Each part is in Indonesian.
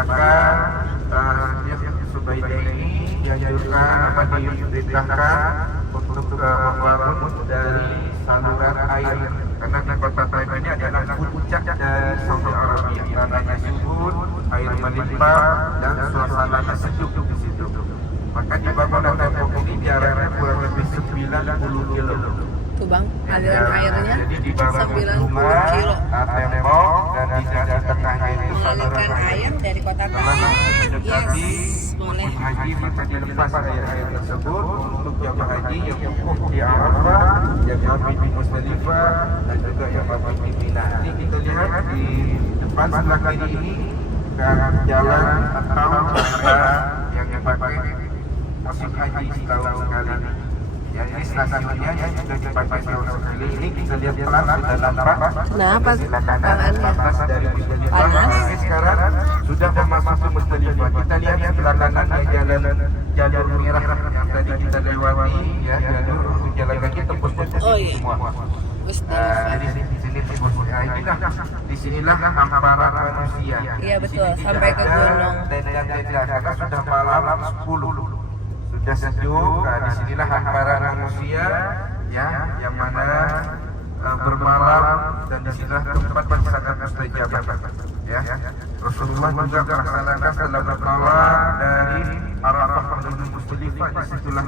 maka sebaiknya ini dianjurkan apa diperintahkan untuk membangun dari saluran air, karena di kota Taif ini adalah puncak dari Saudi Arabia, tanahnya subur, air melimpah dan suasananya sejuk di situ. Maka dibangun tembok ini jaraknya kurang lebih 90 kilo. Tuh bang, aliran airnya jadi dibangun 90 kilo. tembok dan di tengahnya itu Mengalirkan air dari kota Taif. Yes, boleh. haji, maka dilepas air tersebut untuk jamaah haji yang wukuf di Arafah, yang mabit di Musdalifah dan juga yang mabit di Mina. Ini kita lihat di depan sebelah kiri ini jalan atau yang dipakai musim haji setahun sekali. Ya, ini stasiunnya yang juga dipakai setahun sekali. Ini kita lihat pelan sudah nampak. Nah, apa tangannya? Dari Musdalifah. Ini sekarang sudah memasuki Musdalifah. Kita lihat di belakang jalur merah yang tadi kita lewati, ya, jalur untuk jalan kaki tembus semua. Jadi di sini tembus. Disinilah hamparan manusia. Iya betul, sampai ke gunung. Tenda karena sudah malam 10. Sudah sejuk, disinilah hamparan manusia, ya, yang mana bermalam, dan disinilah tempat sangat mustajabah, ya. Rasulullah juga melaksanakan setelah bertolak dari Arafah menuju Musdalifah, disitulah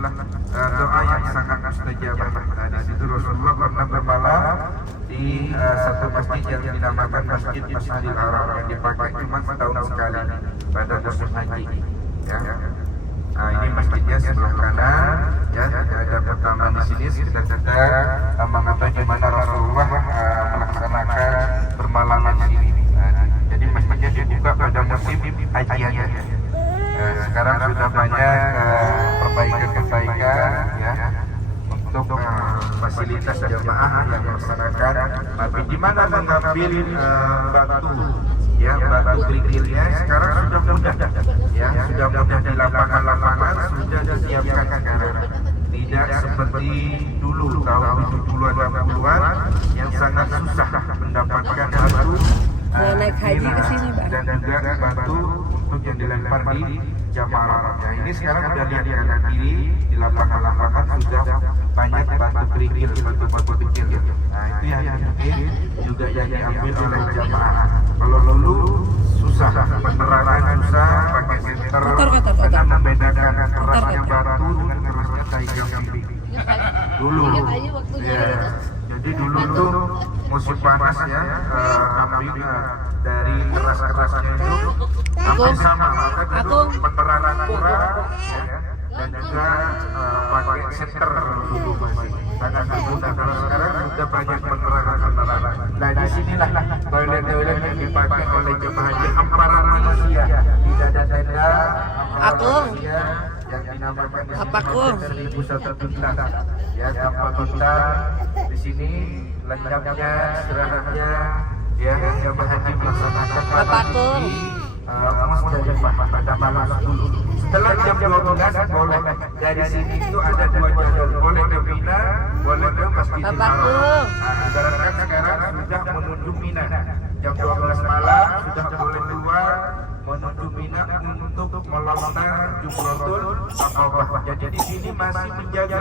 doa yang sangat mustajabah. Di situ Rasulullah pernah bermalam di satu masjid yang dinamakan Masjid Masjidil Haram, yang dipakai cuma setahun sekali pada musim haji, ya. Nah, ini masjidnya sebelah kanan, ya, ada pertama di sini sekitar mengapa di mana Rasulullah melaksanakan bermalam di sini. Jadi masjidnya dibuka pada musim haji aja. Sekarang sudah banyak perbaikan, ya, untuk fasilitas jamaah yang melaksanakan. Tapi di mana mengambil batu, ya, batu kerikilnya sekarang sudah mudah, ya, sudah mudah di lapangan-lapangan sudah disiapkan sekarang. Tidak seperti dulu tahun 70-an 60-an yang sangat susah mendapatkan batu naik haji ke sini, Bang. dan juga batu untuk yang dilempar di jamaah. Nah, ini sekarang sudah lihat di kanan kiri di lapangan-lapangan sudah banyak batu kerikil, batu-batu kecil. Nah, itu yang mungkin juga yang diambil oleh jamaah. Kalau dulu susah, penerangan susah, pakai senter, karena membedakan kerasnya batu dengan kerasnya taiga kambing. Dulu, ya. Jadi dulu tuh musim panas, ya, kambing dari keras-kerasnya itu hampir sama, maka dulu penerangan kurang, ya, dan juga pakai senter dulu masih sangat mudah. Kalau sekarang sudah banyak penerangan. Nah, di sinilah toilet-toilet yang dipakai oleh jemaah haji hamparan manusia, tidak ada tenda, hamparan manusia yang dinamakan Apa, Kung? 1001 bintang, ya, tanpa bintang. Di sini lengkapnya, istirahatnya, ya, jemaah haji melaksanakan Apa, Kung? Musdalifah pada malam 10. Setelah jam 12 boleh dari sini itu ada dua jalur, boleh ke Mina, boleh ke Masjidil Haram. Ibaratkan sekarang sudah menuju Mina, jam 12 malam sudah boleh keluar menuju Mina untuk melontar Jumratul Aqabah. Jadi di sini masih menjaga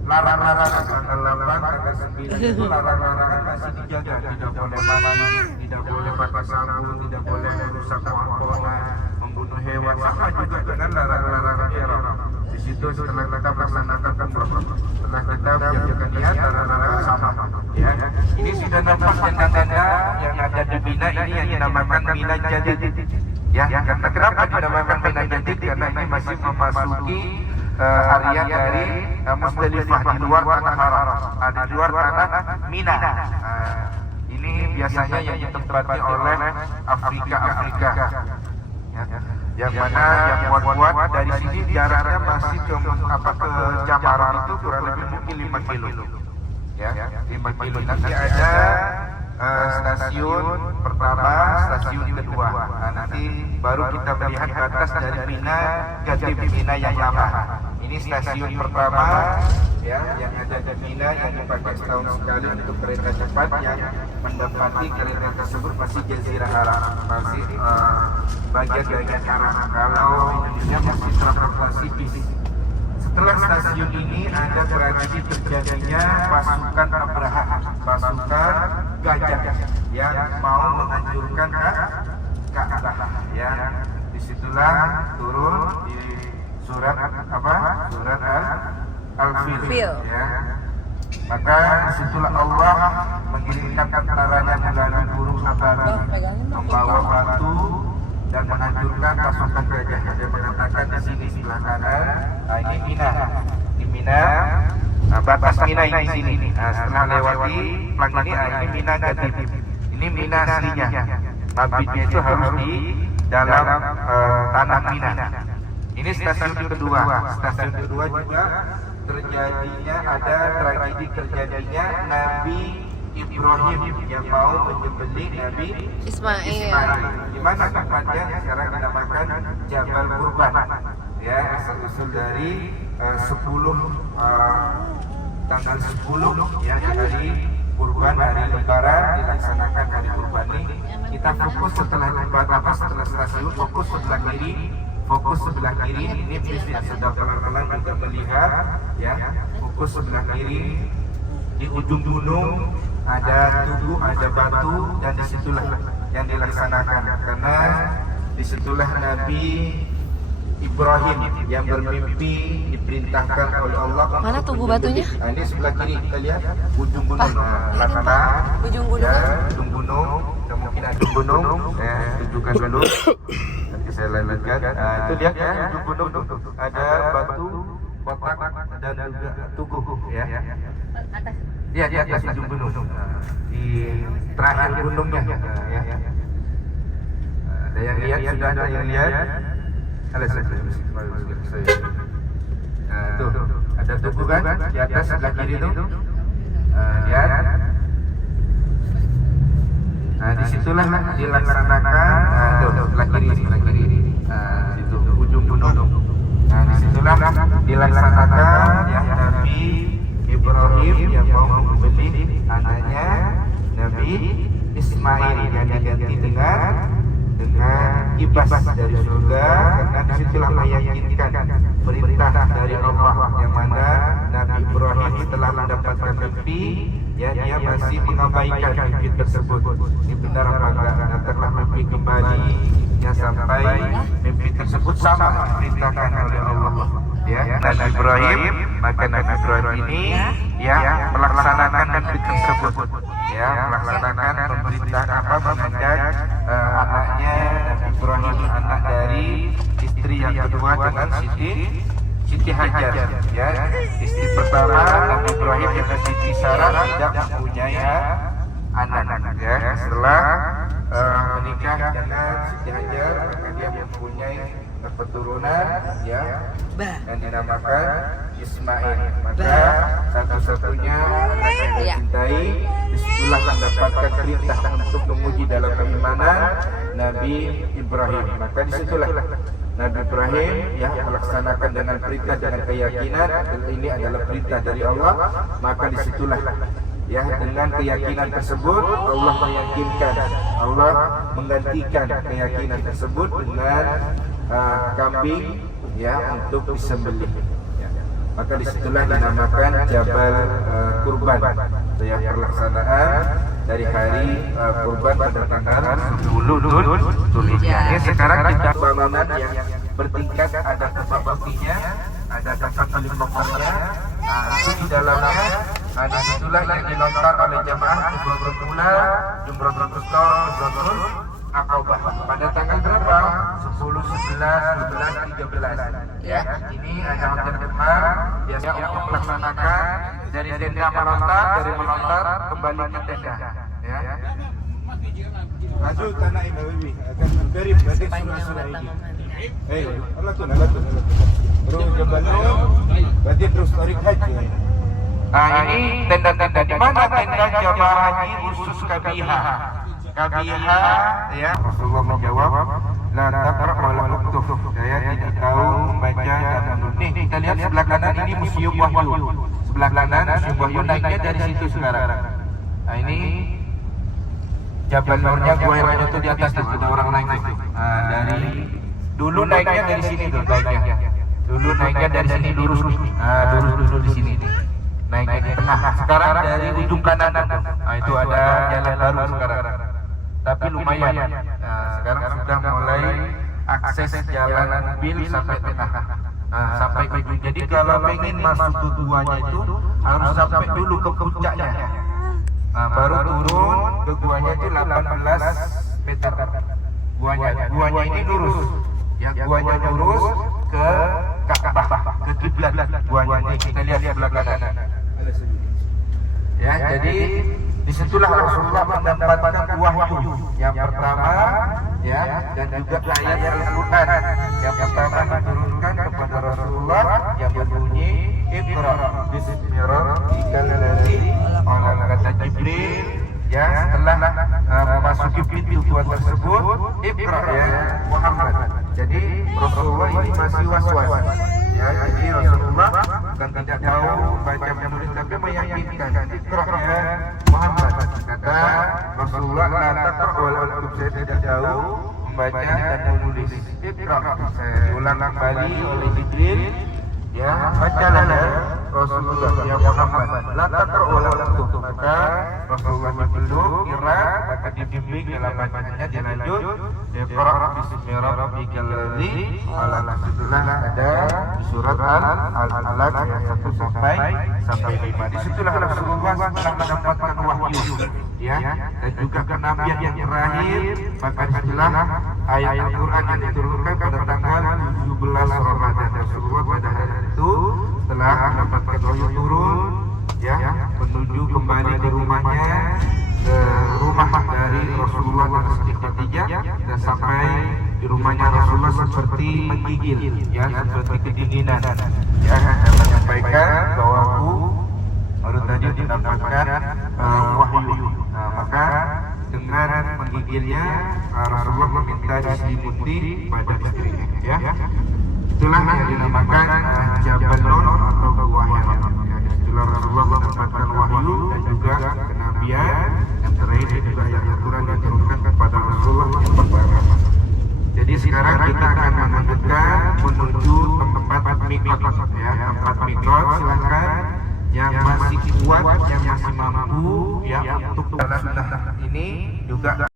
larangan tanggal 8, tanggal 9 itu larangan masih dijaga, tidak boleh mandi, tidak boleh pakai sabun, tidak boleh merusak pohon, membunuh hewan, sama juga dengan larangan ihram. Di situ setelah kita melaksanakan umrah, setelah kita menjaga niat, larangan sama, ya. Ini sudah nampak tenda-tenda yang ada di Mina, ini yang dinamakan Mina Jadid, ya. Karena kenapa dinamakan Mina Jadid? Karena ini masih memasuki area dari Musdalifah, di luar tanah haram, di luar tanah Mina. Ini biasanya yang ditempati oleh Afrika, ya, yang mana yang kuat-kuat dari sini jaraknya masih ke Jamarat itu kurang lebih mungkin 5 kilo, ya, 5 kilo. Nanti ada stasiun pertama, stasiun kedua. Nah, nanti baru kita melihat batas dari Mina ke Mina yang lama. Ini stasiun pertama, ya yang ada di Mina yang dipakai setahun sekali untuk kereta cepat yang mendapati kereta tersebut masih Jazirah Arab, masih bagian dari Arab. Kalau Indonesia masih transportasi bis. Setelah stasiun ini ada tragedi terjadinya pasukan Abraha, pasukan gajah yang mau menghancurkan Ka'bah. Ya, disitulah turun di surat apa? Surat Al-Fil. Ya. Maka disitulah Allah mengirimkan tentaranya melalui burung ababil membawa batu dan menghancurkan pasukan gajah. Dia mengatakan di sini sebelah kanan, ini Mina, di Mina, batas Mina ini di sini. Setelah lewati plang ini, ini Mina Gadib. Ini Mina aslinya. Mabitnya itu harus di dalam tanah Mina. Ini stasiun kedua. Stasiun kedua juga terjadinya ada tragedi terjadinya Nabi Ibrahim yang mau menyembelih Nabi Ismail. Di mana tempatnya sekarang dinamakan Jabal Kurban. Ya, asal-usul dari 10 tanggal 10 ya hari Kurban, hari Lebaran dilaksanakan hari Kurban ini. Kita fokus setelah setelah stasiun fokus sebelah kiri. Fokus sebelah kiri ini bisa sedang pelan-pelan kita melihat ya. Fokus sebelah kiri di ujung gunung ada tugu, ada batu dan disitulah yang dilaksanakan karena disitulah Nabi Ibrahim yang bermimpi diperintahkan oleh Allah. Mana tugu batunya? Nah, ini sebelah kiri kita lihat ujung gunung. Nah, ujung gunung. Ya, ujung gunung. Mungkin ada gunung. Tunjukkan dulu. Nanti saya lanjutkan. Itu lihat ya, ujung gunung ada batu, kotak dan juga tugu ya. Atas. Iya, di atas ujung gunung. Di terakhir gunungnya ya. Ada yang lihat, sudah ada yang lihat. Tuh, ada tugu kan di atas sebelah kiri itu. Lihat. Nah, disitulah dilaksanakan. Tuh, sebelah kiri. Situ ujung gunung. Nah, disitulah dilaksanakan ya Nabi Ibrahim yang mau membeli anaknya Nabi Ismail yang diganti dengan ibas dari surga, karena disitulah meyakinkan perintah dari Allah yang mana Nabi Ibrahim setelah mendapatkan mimpi ya dia masih mengabaikan mimpi tersebut. Ini benar apa enggak? Datanglah mimpi kembali ya sampai mimpi tersebut sama diperintahkan oleh Allah ya Nabi Ibrahim. Maka Nabi Ibrahim ini ya melaksanakan mimpi tersebut ya melaksanakan pemerintah mengajak anaknya Nabi Ibrahim, anak dari istri yang kedua dengan Siti Hajar ya. Istri pertama Nabi Ibrahim dengan Siti Sarah tidak mempunyai anak ya. Setelah menikah dengan Siti Hajar maka dia mempunyai keturunan ya dan dinamakan Ismail. Maka satu-satunya anak yang dicintai disitulah mendapatkan perintah untuk menguji dalam keimanan Nabi Ibrahim. Maka disitulah Nabi Ibrahim ya melaksanakan dengan perintah dengan keyakinan ini adalah perintah dari Allah. Maka disitulah ya dengan keyakinan tersebut Allah meyakinkan, Allah menggantikan keyakinan tersebut dengan kambing ya untuk disembelih. Maka disitulah dinamakan Jabal Kurban ya pelaksanaan dari hari kurban pada tanggal 10 Dzulhijjah. Sekarang kita bangunan yang bertingkat, ada tempat baktinya, ada tempat helikopternya, itu di dalamnya. Nah, disitulah yang dilontar oleh jamaah Jumratul Ula, Jumratul Wusta, Jumratul Aqabah pada tanggal berapa? 10, 11, 12, 13 ya. Ini ada hotel Kemar biasanya untuk melaksanakan dari tenda melontar, dari melontar kembali ke tenda ya. Maju tanah ini Wiwi akan berib dari surah-surah ini. Allah tuh. Terus jabalnya berarti terus tarik haji. Nah, ini tenda-tenda di mana tenda jamaah haji khusus Kabiha ya. Rasulullah menjawab la taqra wa la tuktub. Saya tidak tahu membaca dan menulis. Nih kita lihat sebelah kanan ini museum Wahyu. sebelah kanan Museum Wahyu, naiknya dari situ sekarang. Nah ini Jabal Nurnya, Gua Hiranya tuh di atas tuh, ada orang naik tuh. Nah, dari dulu naiknya dari sini tuh naiknya. Dulu naiknya dari sini lurus. Nah, lurus di sini. Naiknya di tengah. Sekarang dari ujung kanan tuh. Nah, itu ada jalan baru sekarang. Tapi lumayan. Nah, sekarang sudah mulai akses jalan mobil sampai tengah. Nah, sampai ke ujung. Jadi kalau pengen masuk ke guanya itu harus sampai dulu ke puncaknya. Nah, baru turun ke guanya itu 18 meter. Guanya ini lurus. Ya, guanya lurus ke Ka'bah, ke kiblat guanya ini. Kita lihat sebelah kanan. Ya, jadi disitulah Rasulullah mendapatkan wahyu yang pertama, ya, dan juga ayat Al-Quran yang pertama diturunkan kepada Rasulullah yang berbunyi Iqra bismi rabbikal ladzi khalaq. Kata Jibril, ya, setelah memasuki pintu gua tersebut, Iqra ya Muhammad. Jadi Rasulullah ini masih was-was. Ya, jadi Rasulullah kan tidak tahu baca menulis, tapi meyakinkan Iqra ya Muhammad. Kata Rasulullah, la taqra wa antum, saya tidak tahu membaca dan menulis. Iqra, saya diulang kembali oleh Jibril. Ya, bacalah ya Rasulullah ya Muhammad, la taqra wa antum. Maka Rasulullah dipeluk, kira, maka dibimbing dalam bacanya, dilanjut Iqra bismi rabbikal ladzi khalaq. Setelah ada di surat Al-Alaq ayat 1 sampai 5. Disitulah Rasulullah setelah mendapatkan wahyu, ya, dan juga kenabian yang terakhir. Maka setelah ayat Al-Quran yang diturunkan pada tanggal 17 Ramadan, Rasulullah pada hari itu setelah mendapatkan wahyu turun, ya, menuju kembali ke rumahnya, ke rumah dari Rasulullah dan Siti Khadijah, dan sampai di rumahnya Rasulullah seperti menggigil, ya, seperti kedinginan. Ya, saya menyampaikan bahwa aku baru tadi mendapatkan wahyu. Nah, maka dengan menggigilnya Rasulullah meminta diselimuti pada istrinya, ya. Itulah yang dinamakan Jabal Nur atau Gua Hira. Setelah Rasulullah mendapatkan wahyu dan juga kenabian yang terakhir juga ayat Al-Quran diturunkan kepada Rasulullah yang pertama. Jadi sekarang kita akan melanjutkan menuju tempat mikot, ya, tempat mikot. Silakan yang masih kuat, yang masih mampu, ya, untuk dalam ini juga